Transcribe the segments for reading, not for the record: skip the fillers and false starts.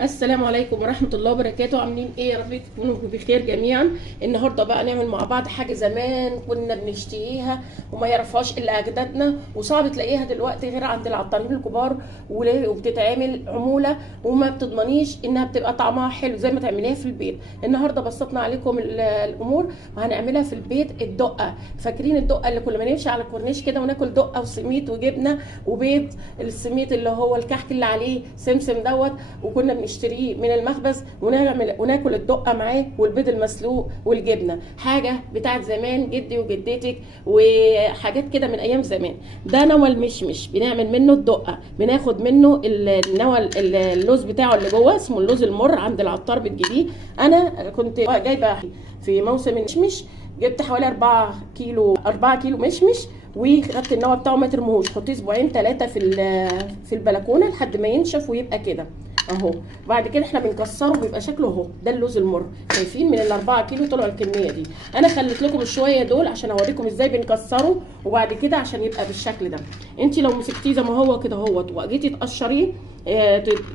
السلام عليكم ورحمة الله وبركاته. عاملين ايه؟ يا رب تكونوا بخير جميعا. النهارده بقى نعمل مع بعض حاجة زمان كنا بنشتهيها وما يعرفهاش الا اجدادنا، وصعب تلاقيها دلوقتي غير عند العطارين الكبار، وبتتعمل عمولة وما بتضمنيش انها بتبقى طعمها حلو زي ما تعمليها في البيت. النهارده بسطنا عليكم الامور وهنعملها في البيت. الدقة، فاكرين الدقة اللي كنا بنمشي على الكورنيش كده وناكل دقة وسميت وجبنة وبيض؟ السميت اللي هو الكحك اللي عليه سمسم دوت، وكنا بنشتريه من المخبز وناكل الدقه معاه والبيض المسلوق والجبنه. حاجه بتاعت زمان، جدي وجدتك وحاجات كده من ايام زمان. ده نوى المشمش، بنعمل منه الدقه، بناخد منه النوى اللوز بتاعه اللي جوه، اسمه اللوز المر، عند العطار بتجيبيه. انا كنت جايبه في موسم المشمش، جبت حوالي 4 كيلو مشمش، وخدت النوى بتاعه ما ترموهوش، حطيه اسبوعين 3 في البلكونه لحد ما ينشف ويبقى كده اهو. بعد كده احنا بنكسره بيبقى شكله اهو. ده اللوز المر، شايفين من ال4 كيلو طلعوا الكميه دي. انا خليت لكم الشويه دول عشان اوريكم ازاي بنكسره، وبعد كده عشان يبقى بالشكل ده. انت لو مسكتيه زي ما هو كده اهوت وجيتي تقشريه،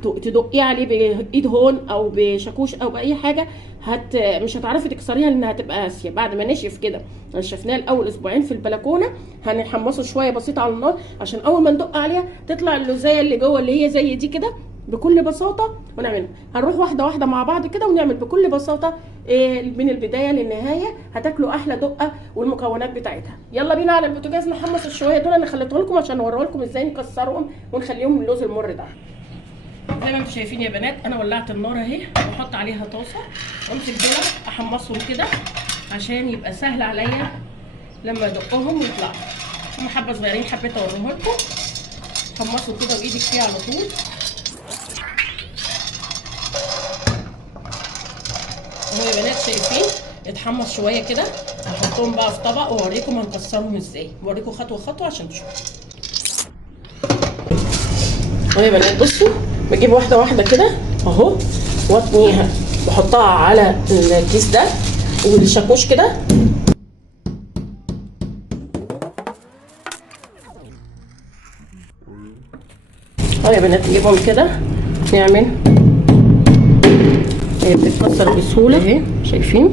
تدقيه عليه بايد هون او بشاكوش او باي حاجه، مش هتعرفي تكسريها لانها هتبقى قاسيه. بعد ما نشف كده، نشفناه الاول اسبوعين في البلكونه، هنحمصه شويه بسيطه على النار عشان اول ما ندق عليها تطلع اللوزيه اللي جوه اللي هي زي دي كده بكل بساطه. ونعملها، هنروح واحده واحده مع بعض كده ونعمل بكل بساطه. من البدايه للنهايه هتاكلوا احلى دقه والمكونات بتاعتها. يلا بينا على البوتاجاز نحمص الشويه دول. انا خليته لكم عشان اوريه لكم ازاي نكسرهم ونخليهم اللوز المر ده. زي ما انتم شايفين يا بنات، انا ولعت النار اهي واحط عليها طاسه وامسك دول احمصهم كده عشان يبقى سهل عليا لما ادقهم ويطلعوا. هم حبه صغيرين حبيت اوريهم لكم. حمصوا كده وايدك فيها على طول اهو يا بنات. شايفين اتحمص شويه كده، هحطهم بقى في طبق واوريكم هنكسرهم ازاي، واوريكم خطوه خطوه عشان تشوفوا اهو يا بنات. بصوا، بجيب واحده واحده كده اهو واطنيها واحطها على الكيس ده والشاكوش كده اهو يا بنات. نجيبهم كده نعمل، هي بتتكسر بسهوله اهي، شايفين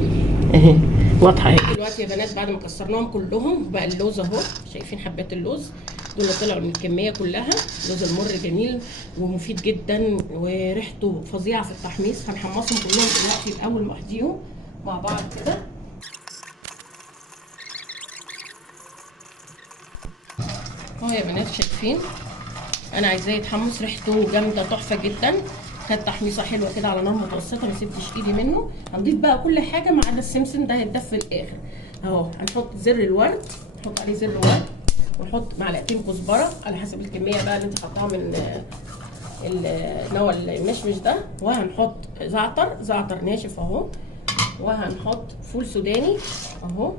اهي واضحه اهي. دلوقتي يا بنات بعد ما كسرناهم كلهم بقى اللوز اهو، شايفين حبات اللوز دول اللي طلعوا من الكميه كلها. لوز المر جميل ومفيد جدا وريحته فظيعه في التحميص. هنحمصهم كلهم دلوقتي الاول لوحديهم مع بعض كده اهو يا بنات. شايفين انا عايزاه يتحمص، ريحته جامده تحفه جدا. خد تحميصه حلوه كده على نار متوسطه، ما سبتش ايدي منه. هنضيف بقى كل حاجه ما عدا السمسم، ده هيتضاف في الاخر اهو. هنحط زر الورد، نحط عليه زر ورد، ونحط معلقتين كزبره على حسب الكميه بقى اللي انت حطاها من نوع المشمش ده. وهنحط زعتر ناشف اهو، وهنحط فول سوداني اهو،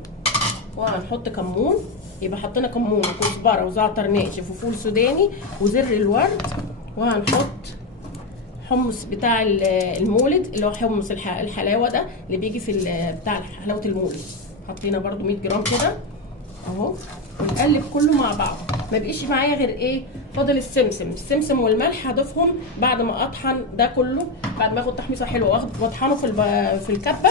وهنحط كمون. يبقى حطينا كمون وكزبره وزعتر ناشف وفول سوداني وزر الورد. وهنحط حمص بتاع المولد، اللي هو حمص الحلاوه ده اللي بيجي في بتاع حلاوه المولد. حطينا برده 100 جرام كده اهو، ونقلب كله مع بعض. ما بقيش معايا غير ايه؟ فاضل السمسم والملح. هضيفهم بعد ما اطحن ده كله، بعد ما اخد تحميصه حلوه واطحنه في الكبه.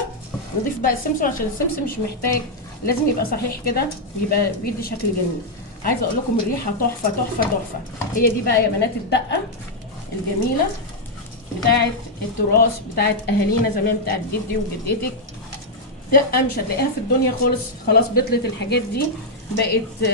نضيف بقى السمسم عشان السمسم مش محتاج، لازم يبقى صحيح كده، يبقى بيدي شكل جميل. عايزه اقول لكم الريحه تحفه تحفه تحفه. هي دي بقى يا بنات الدقه الجميله بتاعه التراث، بتاعه اهالينا زمان، بتاعه جدي وجدتك. دقه مش هتلاقيها في الدنيا خالص، خلاص بطلت الحاجات دي، بقت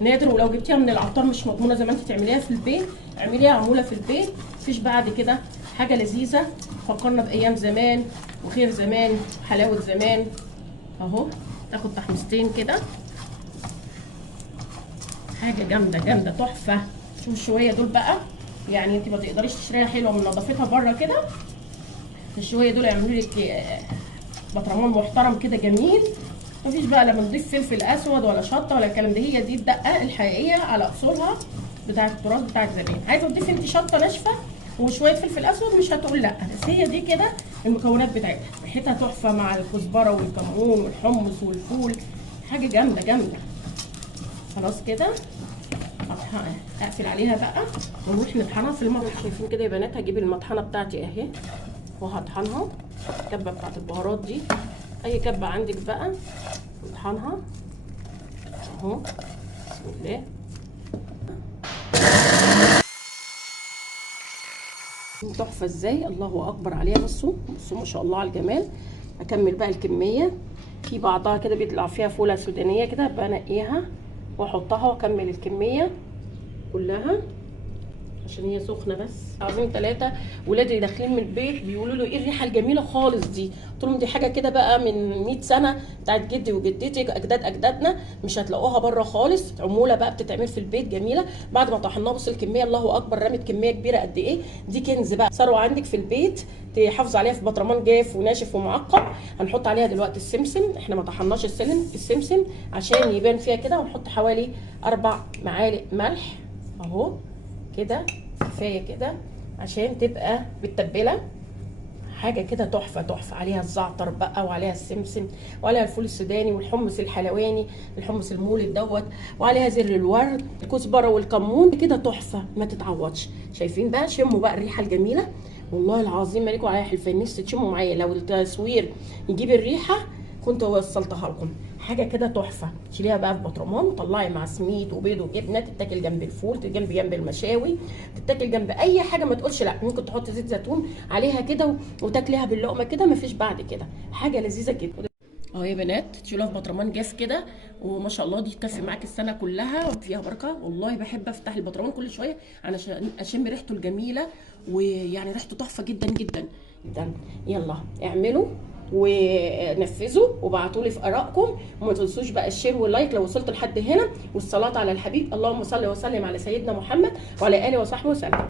نادر. ولو جبتيها من العطار مش مضمونه زي ما انت تعمليها في البيت. اعمليها عموله في البيت، مفيش بعد كده. حاجه لذيذه، فكرنا بايام زمان وخير زمان وحلاوه زمان اهو. تاخد تحميصتين كده، حاجه جامده جامده تحفه. شوفوا الشويه دول بقى، يعني انت ما تقدريش تشتريها حلوه من نظافتها بره كده. الشويه دول يعملوا لك بطرمان محترم كده جميل. مفيش بقى لا بنضيف فلفل اسود ولا شطه ولا الكلام ده. هي دي الدقه الحقيقيه على اصولها بتاعه التراث بتاعه زمان. عايزه تضيفي انت شطه ناشفه وشويه فلفل اسود مش هتقول لا، بس هي دي كده المكونات بتاعتها. ريحتها تحفه مع الكزبره والكمون والحمص والفول، حاجه جامده جامده. خلاص كده اقفل عليها بقى ونروح نطحنها في المطحنه. شايفين كده يا بنات؟ هجيب المطحنه بتاعتي اهي وهطحنها الكبه بتاعت البهارات دي، اي كبه عندك بقى نطحنها اهو. بسم الله. تحفه ازاي، الله اكبر عليها. بصوا بصوا ما شاء الله على الجمال. اكمل بقى الكميه، في بعضها كده بيطلع فيها فوله سودانيه كده بنقيها واحطها واكمل الكميه كلها عشان هي سخنه. بس عاوزين 3 ولادي داخلين من البيت بيقولوا له ايه الريحه الجميله خالص دي؟ قلت لهم دي حاجه كده بقى من 100 سنه بتاعت جدي وجدتي اجدادنا، مش هتلاقوها بره خالص. عموله بقى بتتعمل في البيت جميله. بعد ما طحناها بص الكميه الله اكبر، رمت كميه كبيره قد ايه. دي كنز بقى، ثروه عندك في البيت تحافظ عليها في برطمان جاف وناشف ومعقم. هنحط عليها دلوقتي السمسم، احنا ما طحناش السمسم عشان يبان فيها كده، ونحط حوالي 4 معالق ملح اهو كده، كفايه كده عشان تبقى متبله حاجه كده تحفه تحفه. عليها الزعتر بقى وعليها السمسم وعليها الفول السوداني والحمص الحلواني، الحمص المولد دوت، وعليها زر الورد، الكزبره والكمون كده تحفه ما تتعوضش. شايفين بقى؟ شموا بقى الريحه الجميله والله العظيم مالكوا عليا حلفان. نفسي تشموا معايا، لو التصوير يجيب الريحه كنت وصلتها لكم. حاجه كده تحفه. شيليها بقى في بطرمان وطلعي مع سميد وبيض وجبنه، تتاكل جنب الفول، جنب المشاوي، تتاكل جنب اي حاجه ما تقولش لا. ممكن تحط زيت زيتون عليها كده وتاكليها باللقمه كده، مفيش بعد كده. حاجه لذيذه جدا اهو يا بنات. تشيلوها في بطرمان جاف كده وما شاء الله دي تكفي معاكي السنه كلها وفيها بركه. والله بحب افتح البطرمان كل شويه علشان اشم ريحته الجميله، ويعني ريحته تحفه جدا جدا جدا. يلا اعملوا ونفذوا وابعتوا لي في ارائكم، وما تنسوش بقى الشير واللايك لو وصلت لحد هنا، والصلاه على الحبيب. اللهم صل وسلم على سيدنا محمد وعلى اله وصحبه وسلم.